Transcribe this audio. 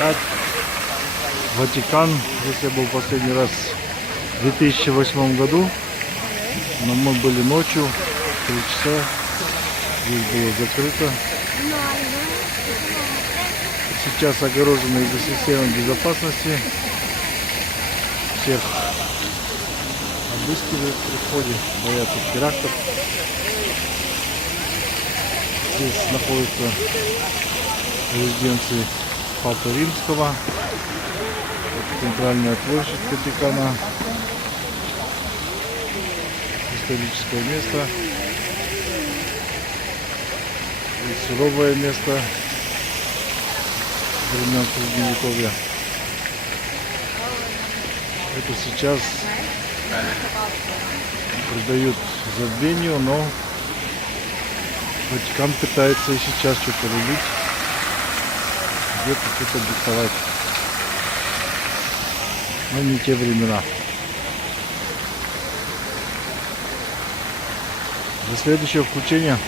отдыхать. Ватикан. Здесь я был последний раз в 2008 году. Но мы были ночью, 3 часа. Здесь было закрыто. Сейчас огорожено из-за системы безопасности. Всех обыскивают при входе, боятся терактов. Здесь находится резиденция Папы Римского. Это центральная площадь Ватикана. Историческое место. И суровое место времен Средневековья. Это сейчас придают забвению, но Ватикан пытается и сейчас что-то рулить, где-то что-то диктовать. Но не те времена. До следующего включения.